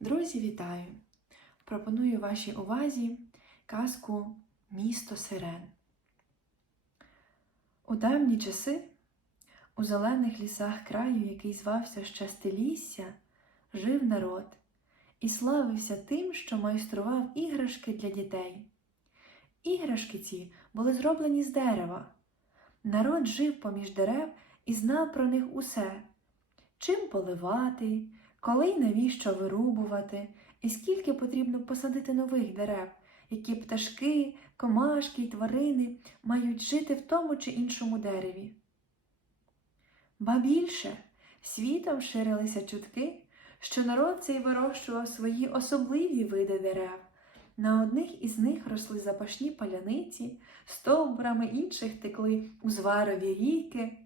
Друзі, вітаю! Пропоную вашій увазі казку Місто Сирен. У давні часи у зелених лісах краю, який звався Щастелісся, жив народ і славився тим, що майстрував іграшки для дітей. Іграшки ці були зроблені з дерева. Народ жив поміж дерев і знав про них усе чим поливати, коли й навіщо вирубувати, і скільки потрібно посадити нових дерев, які пташки, комашки й тварини мають жити в тому чи іншому дереві. Ба більше світом ширилися чутки, що народ цей вирощував свої особливі види дерев. На одних із них росли запашні паляниці, стовбурами інших текли узварові ріки.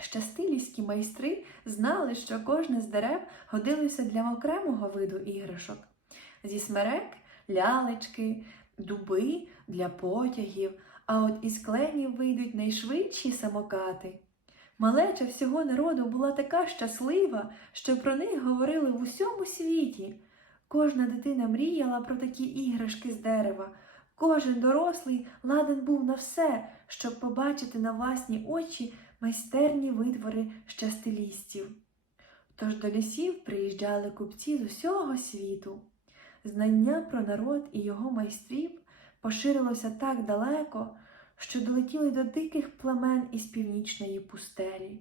Щастилівські майстри знали, що кожне з дерев годилося для окремого виду іграшок. Зі смерек лялечки, дуби для потягів, а от із кленів вийдуть найшвидші самокати. Малеча всього народу була така щаслива, що про них говорили в усьому світі. Кожна дитина мріяла про такі іграшки з дерева. Кожен дорослий ладен був на все, щоб побачити на власні очі майстерні витвори щастилістів. Тож до лісів приїжджали купці з усього світу. Знання про народ і його майстрів поширилося так далеко, що долетіли до диких племен із північної пустелі.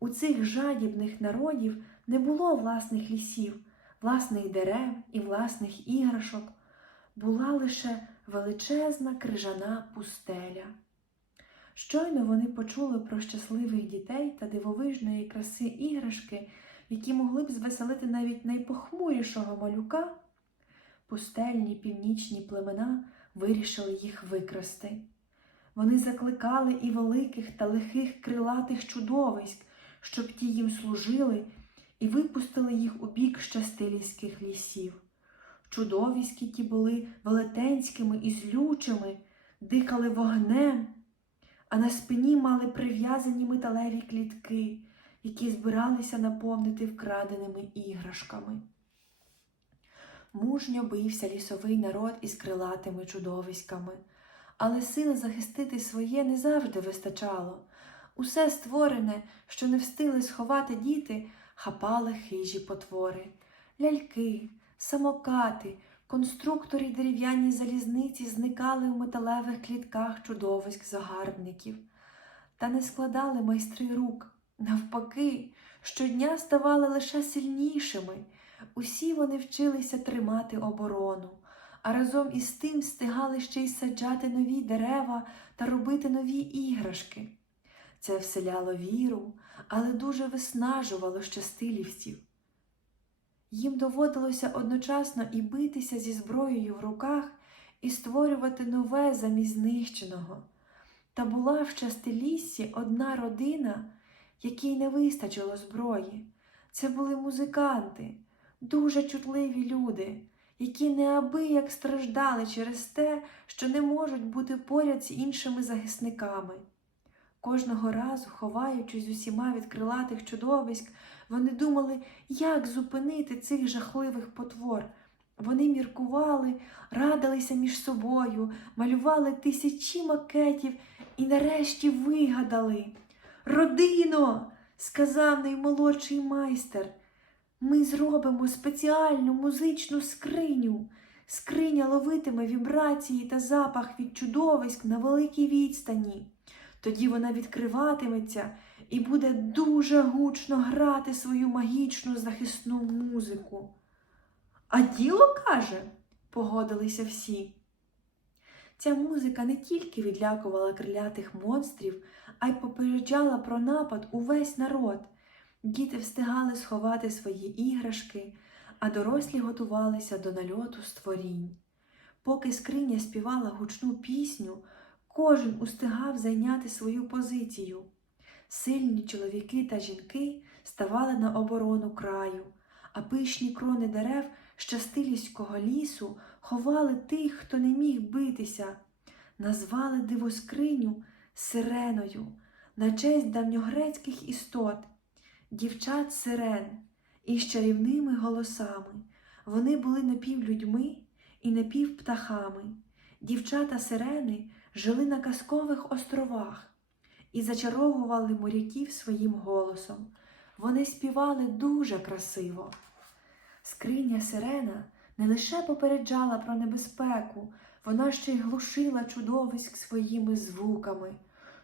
У цих жадібних народів не було власних лісів, власних дерев і власних іграшок, була лише величезна крижана пустеля. Щойно вони почули про щасливих дітей та дивовижної краси іграшки, які могли б звеселити навіть найпохмурішого малюка, пустельні північні племена вирішили їх викрасти. Вони закликали і великих та лихих крилатих чудовиськ, щоб ті їм служили, і випустили їх у бік щастилівських лісів. Чудовиськи ті були велетенськими і злючими, дихали вогнем а на спині мали прив'язані металеві клітки, які збиралися наповнити вкраденими іграшками. Мужньо бився лісовий народ із крилатими чудовиськами, але сили захистити своє не завжди вистачало. Усе створене, що не встигли сховати діти, хапали хижі потвори, ляльки, самокати, Конструктори й дерев'яні залізниці зникали у металевих клітках чудовиськ загарбників, та не складали майстри рук. Навпаки, щодня ставали лише сильнішими. Усі вони вчилися тримати оборону, а разом із тим встигали ще й саджати нові дерева та робити нові іграшки. Це вселяло віру, але дуже виснажувало щастилівців. Їм доводилося одночасно і битися зі зброєю в руках, і створювати нове замість знищеного. Та була в частиліссі одна родина, якій не вистачило зброї. Це були музиканти, дуже чутливі люди, які неабияк страждали через те, що не можуть бути поряд з іншими захисниками. Кожного разу, ховаючись усіма від крилатих чудовиськ, вони думали, як зупинити цих жахливих потвор. Вони міркували, радилися між собою, малювали тисячі макетів і нарешті вигадали. Родино, сказав наймолодший майстер, ми зробимо спеціальну музичну скриню. Скриня ловитиме вібрації та запах від чудовиськ на великій відстані. Тоді вона відкриватиметься і буде дуже гучно грати свою магічну захисну музику. А діло каже, погодилися всі. Ця музика не тільки відлякувала крилятих монстрів, а й попереджала про напад увесь народ. Діти встигали сховати свої іграшки, а дорослі готувалися до нальоту створінь. Поки скриня співала гучну пісню, кожен устигав зайняти свою позицію. Сильні чоловіки та жінки ставали на оборону краю, а пишні крони дерев щастилівського лісу ховали тих, хто не міг битися, назвали дивоскриню сиреною на честь давньогрецьких істот, дівчат сирен із чарівними голосами. Вони були напівлюдьми і напівптахами. Дівчата сирени жили на казкових островах і зачаровували моряків своїм голосом. Вони співали дуже красиво. Скриня сирена не лише попереджала про небезпеку, вона ще й глушила чудовиськ своїми звуками.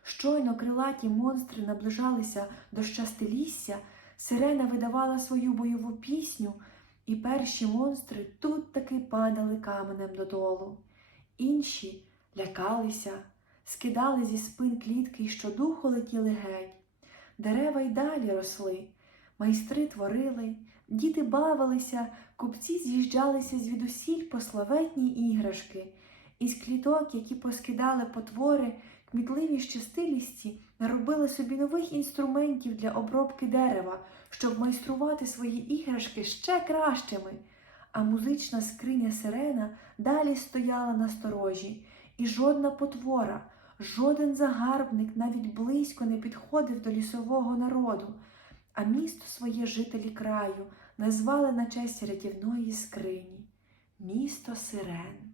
Щойно крилаті монстри наближалися до щастелісся, сирена видавала свою бойову пісню, і перші монстри тут таки падали каменем додолу. Інші лякалися, скидали зі спин клітки і щодуху летіли геть. Дерева й далі росли, майстри творили, діти бавилися, купці з'їжджалися звідусіль по славетні іграшки. Із кліток, які поскидали потвори, кмітливі щастилісті наробили собі нових інструментів для обробки дерева, щоб майструвати свої іграшки ще кращими. А музична скриня сирена далі стояла на сторожі, і жодна потвора, жоден загарбник навіть близько не підходив до лісового народу, а місто своє жителі краю назвали на честь рятівної скрині місто сирен.